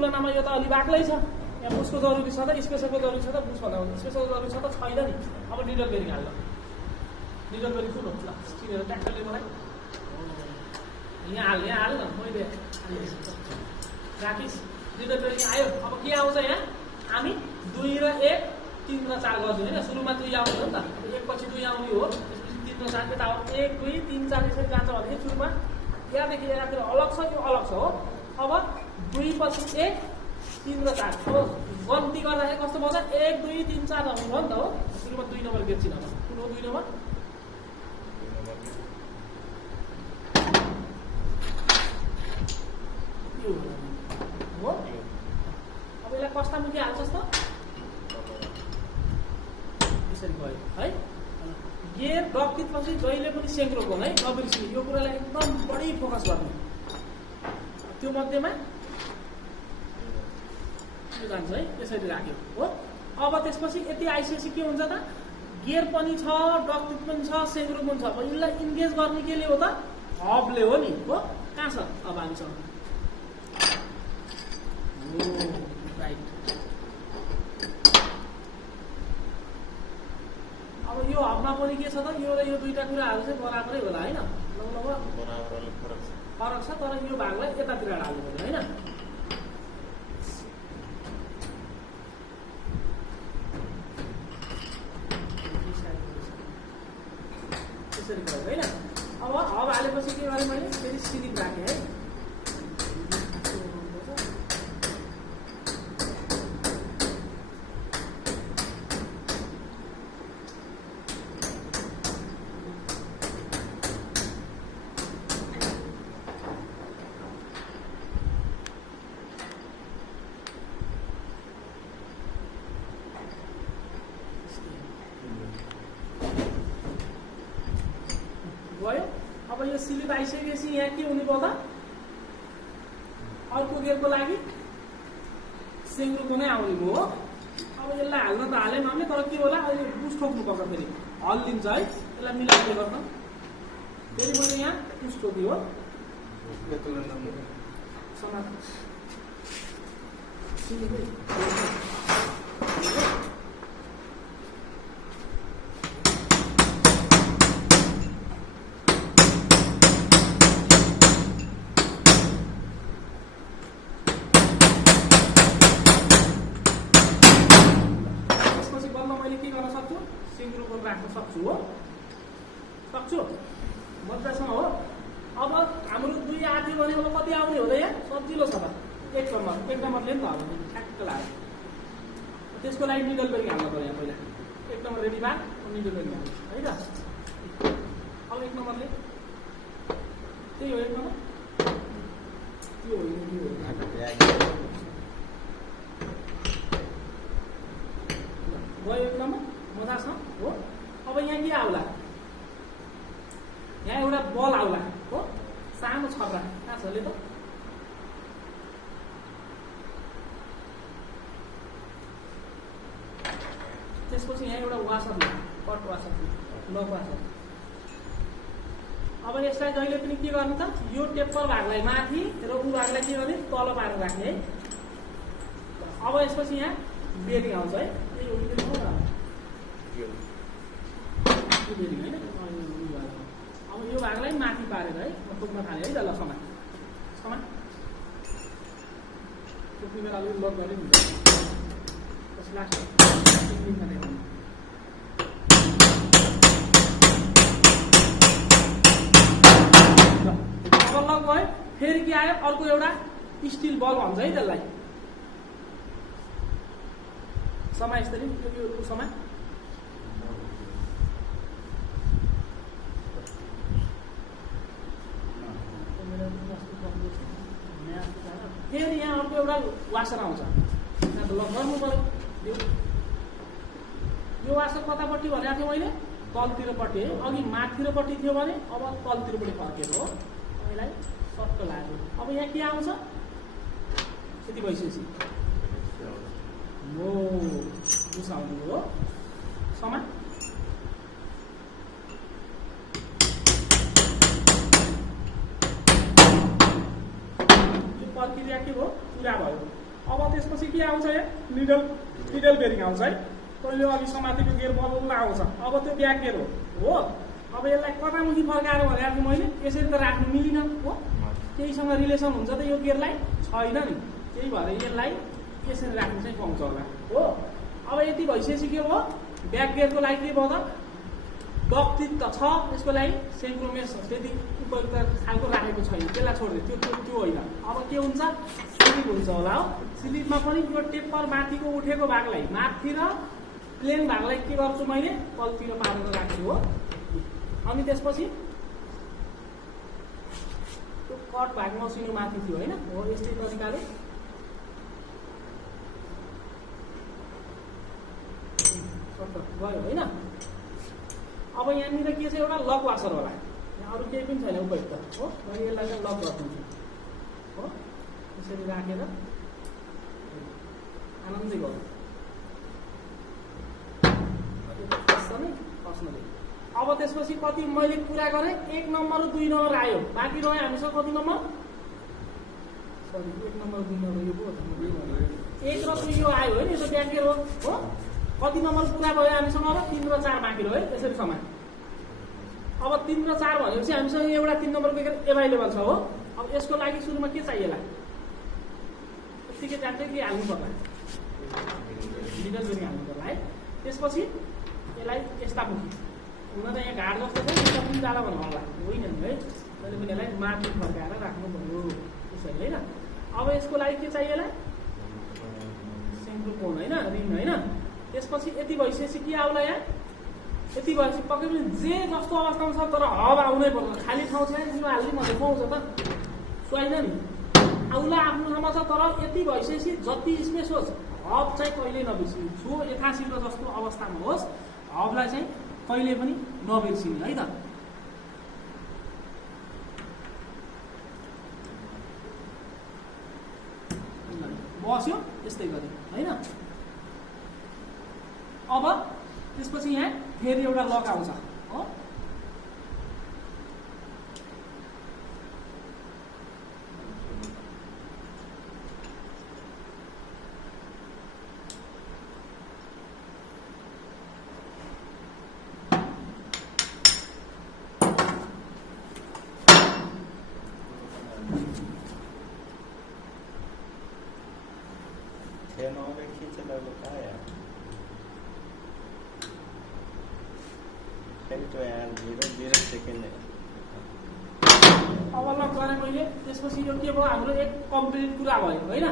तुलनामा यो त अलि बाक्लै छ। यहाँ बुझ्को जरुरी छ त स्पेसलको जरुरी छ त बुझ भन्दा स्पेसलको जरुरी छ त छैन नि। अब निडल बेरिङ हाल्नु निडल बेरिङ कुन हो ल चिनेर ट्र्याक्टरले मलाई यहाँ हाल न मैले राखिस् निडल बेरिङ आयो। अब के आउँछ यहाँ हामी 2 र 1 3 र 4 गर्छौँ होइन। सुरुमा 2 आउने हो नि त 1 पछि 2 आउने हो त्यसपछि 3 र 4 यता 1 2 3 4 यसरी जान्छ भने सुरुमा यहाँदेखि यतातिर अलग छ यो अलग छ हो। अब 2 पछि 1 3 र 4 अब गन्ती गर्दाखेरि कस्तो भयो त 1 2 3 4 आउने भयो नि त हो। सुरुमा 2 नम्बर गेट चिनाउनु कुन हो 2 नम्बर हो। अब यसलाई कस्तामुखी हाल्छस् त यसरी गयो है। गेयर डक्टितपछि जहिले पनि सेङ्क्रोको है नबिर्सिनु यो कुरालाई एकदम बढी फोकस गर्नु। त्यो मध्येमा यो जान्छ है यसरी राख्यो हो। अब त्यसपछि यति आइसकेपछि के हुन्छ त गियर पनि छ डक्टित पनि छ सेङ्क्रो पनि छ। अब यसलाई इन्गेज गर्ने केले हो त हबले हो नि हो। कहाँ छ अब हामीसँग राइट। अब यो हबमा पनि के छ त यो र यो दुईटा कुराहरू चाहिँ बराबरै होला होइन। लगभग फरक छ तर यो भागलाई यतातिर हाल्नु पर्यो होइन। त्यसरी गयो होइन। अब हब हालेपछि के गरेँ मैले फेरि सिलिङ राखेँ है। गयो। अब यो स्लिप आइसकेपछि यहाँ के हुने भयो त अर्को गियरको लागि सेङ्ग्रोको नै आउने भयो हो। अब यसलाई हाल्न त हालेन हामीले तर के होला अहिले पुस ठोक्नुपर्छ फेरि हल्लिन्छ है। यसलाई मिलाउँदै गर्दा फेरि मैले यहाँ पुस ठोक्यो हो। राख्न सक्छु हो सक्छु मजासँग हो। अब हाम्रो 2 आधी भनेको कति आउने हो त यहाँ सजिलो छ त 1 नम्बरले नि त हाल्नु ठ्याक्क लाग्यो। त्यसको लागि निडल बेरिङ हाल्नु पर्यो यहाँ पहिला 1 नम्बर रेडी भए निडल बेरिङ हाल्नु है त। अब 1 नम्बरले त्यही हो 1 नम्बर त्यो हो गयो 1 नम्बर मजा छ हो। अब यहाँ के आउला यहाँ एउटा बल आउला हो सानो छर्रा कहाँ छ ले त त्यसपछि यहाँ एउटा washer cut washer lock washer. अब यसलाई जहिले पनि के गर्नु त यो टेपर भागलाई माथि र उ भागलाई के गर्ने तल पारेर राख्ने है। अब यसपछि यहाँ बेरिङ आउँछ है बेरिङ होइन। अब यो भागलाई माथि पारेर है ठोक्न थाल्यो है। ल समान समान टोक्ने बेला अलिक लक गऱ्यो नि पछि लास्ट अब लक गयो। फेरि के आयो अर्को एउटा स्टिल बल भन्छ है त्यसलाई समा यसरी यो समा फेरि यहाँ अर्को एउटा वासर आउँछ गर्नु पर्यो। यो वासर कतापट्टि भनेको थिएँ मैले तलतिरपट्टि है। अघि माथितिरपट्टि थियो भने अब तलतिरपट्टि फर्केको हो। यसलाई सट्ट लाग्यो। अब यहाँ के आउँछ यति भइसकेपछि बुझाउनु हो समान प्रक्रिया के भयो पुरा भयो। अब त्यसपछि के आउँछ यहाँ मिडल बेरिङ आउँछ है। पहिलो अघि समातेको गियर बल्ल आउँछ। अब त्यो ब्याक गियर हो। अब यसलाई कतामुखी फर्काएर भनेर चाहिँ मैले यसरी त राख्नु मिलिन हो, केहीसँग रिलेसन हुन्छ त यो गियरलाई छैन नि, त्यही भएर यसलाई यसरी राख्नु चाहिँ पाउँछ होला हो। अब यति भइसकेपछि के हो, ब्याक गियरको लागि के भयो त डक्टिक त छ, यसको लागि सेन्क्रोमेस त्यति उपयुक्त खालको राखेको छैन, त्यसलाई छोडिदियो, त्यो होइन। अब के हुन्छ, स्लिप हुन्छ होला हो। स्लिपमा पनि यो टेपर माथिको उठेको भागलाई माथि र प्लेन भागलाई के गर्छु मैले तलतिर पारेर राख्छु हो। अनि त्यसपछि त्यो कट भाग मसिनो माथि थियो होइन हो, यस्तै तरिकाले गयो होइन। अब यहाँनिर के छ, एउटा लक वासर होला, यहाँ अरू केही पनि छैन उपयुक्त हो। मैले यसलाई चाहिँ लक गरिदिन्छु हो, यसरी राखेर आनन्दै गरौँ खस्न। अब त्यसपछि कति मैले कुरा गरेँ, 1 नम्बर र 2 नम्बर आयो, बाँकी रह्यो हामीसँग कति नम्बर, सरी 1 नम्बर 2 नम्बर यो पो 1 र 2 यो आयो होइन, यो त ब्याक गियर हो। कति नम्बर पुरा भयो हामीसँग, अब 3 र 4 बाँकी रह्यो है, यसरी समान। अब 3 र 4 भनेपछि हामीसँग एउटा 3 नम्बरको एभाइलेबल छ हो। अब यसको लागि सुरुमा के चाहियो, यत्तिकै जान्छ कि हाल्नु पर्ला, मिडल बेरिङ हाल्नु पर्ला है। त्यसपछि यसलाई यस्ता मुखी हुन त यहाँ घाट जस्तो छ, यता पनि जाला भन्नु होला होइन है, मैले पनि यसलाई माथि फर्काएर राख्नु पर्यो त्यसरी होइन। अब यसको लागि के चाहियो, यसलाई सेन्ट्रोकोन होइन, रिङ होइन। त्यसपछि यति भइसकेपछि के आउला, यहाँ यति भएपछि पक्कै पनि जे जस्तो अवस्थामा छ तर हब आउनै पर्छ, खाली ठाउँ छैन तिम्रो हाल्ने मजा पाउँछ त सुहाइन नि, आउला आफ्नो ठाउँमा छ। तर यति भइसकेपछि जति स्पेस होस् हब चाहिँ कहिल्यै नबिर्सिनु, जो यथाशीघ्र जस्तो अवस्थामा होस् हबलाई चाहिँ कहिले पनि नबिर्सिनु है त। बस्यो यस्तै गरे होइन। अब त्यसपछि यहाँ फेरि एउटा लक आउँछ हो। अब लक गरेँ मैले, त्यसपछि यो के भयो, हाम्रो एक कम्प्लिट कुरा भयो होइन।